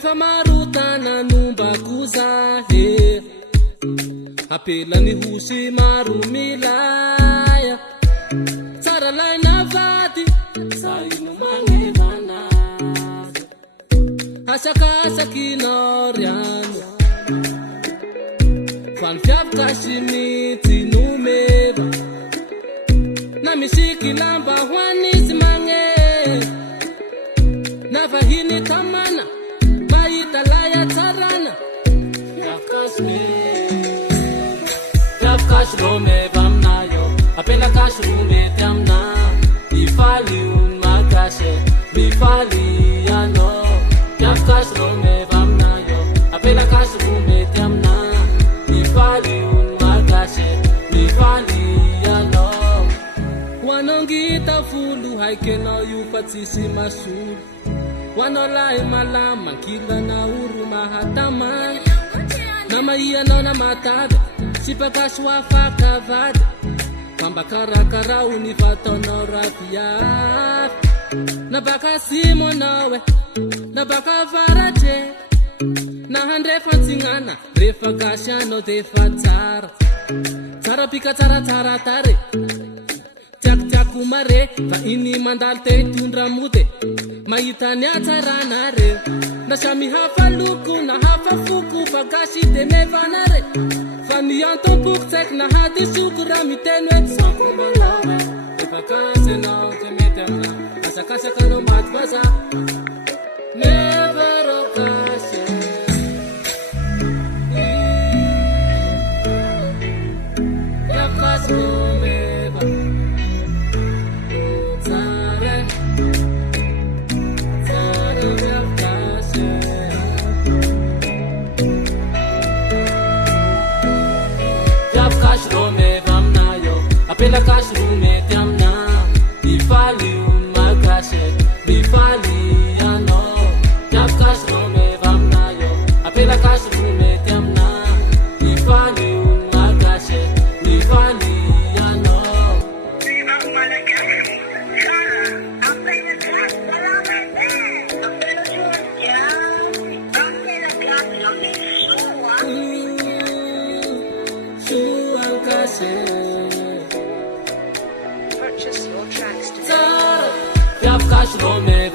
Efa marutana numbakuza he apela ni husi marumilaya tsara laina vati sainu manevana asakasakinoriano fanfiavkashimiti numeva na mishikilamba hwanisimange navahini kamana talaya tarana Yafkash rome vamnayo apela kash rume tamna ifali un makashe bifali ano Yafkash rome vamnayo apela kash rume tamna ifali un makashe bifali ano wanongita fulu haikena yupatsisi masulu wanolai malama kila na uruma hatama na maia na matada sipakashwa fakavada kamba karakara unifatono rafia na baka simo nawe na baka varaje na hande fatingana refa gashano de fatara tara pika tara tara tare kumare fa ini mandalte tundra mute maitani ataranare na shami hafa luku na hafa fuku bagashi de mevanare fani anton buktek na hadi shukura mitenwe sakumalawe efakase na temetemna asakase kano matbaza never okase yakasno apela kash rume tamna bifali un makashe bifali ano jab kash rume vamnayo apela kash rume tamna bifali un makashe bifali ano Purchase your tracks today. Yafkash rome